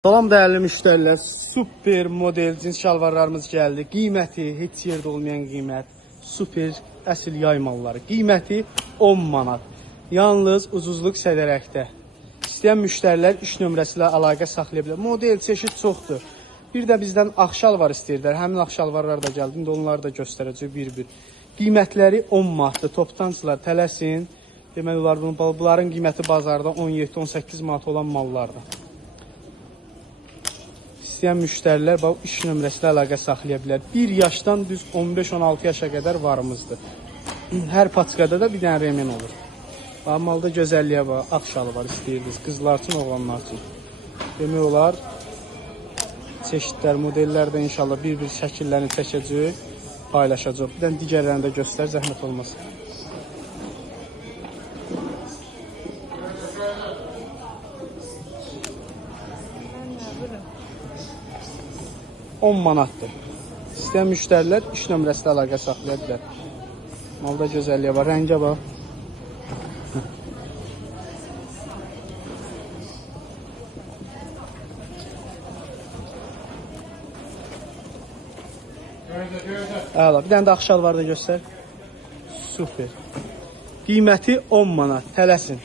Salam dəyərli müştərilər, super model cins şalvarlarımız gəldi. Qiyməti heç yerdə olmayan qiymət, super əsl yay malları. Qiyməti 10 manat. Yalnız ucuzluq sədərəkdə. İstəyən müştərilər iş nömrəsi ilə əlaqə saxlaya bilər. Model çeşid çoxdur. Bir də bizdən ağ şalvar istəyirlər. Həmin ağ şalvarlar da gəldi. İndi onları da göstərəcək bir-bir. Qiymətləri 10 manatdır. Toptancılar tələsin. Deməli olar bunların qiyməti bazarda 17-18 manat olan mallardır. İstəyən müştərilər iş nömrəsilə əlaqə saxlaya bilər. 1 yaşdan düz 15-16 yaşa qədər varımızdır. Hər paçkada da bir dənə remen olur. Malda gözəlliyə bax, ağ şalı var istəyirdiniz. Qızlar üçün, oğlanlar üçün. Demək olar, çeşidlər, modellər də inşallah bir-bir şəkillərini çəkəcək, paylaşacaq. Bir dənə digərlərini də göstər, zəhmət olmasın. $10 manatdır. İstəyən müştərilər iş nömrəsilə əlaqə saxlaya bilər. Malda gözəlliyə var, rəngə bax. Əla, bir dənə də ağ şalvar da göstər. Super. Qiyməti 10 manat, tələsin.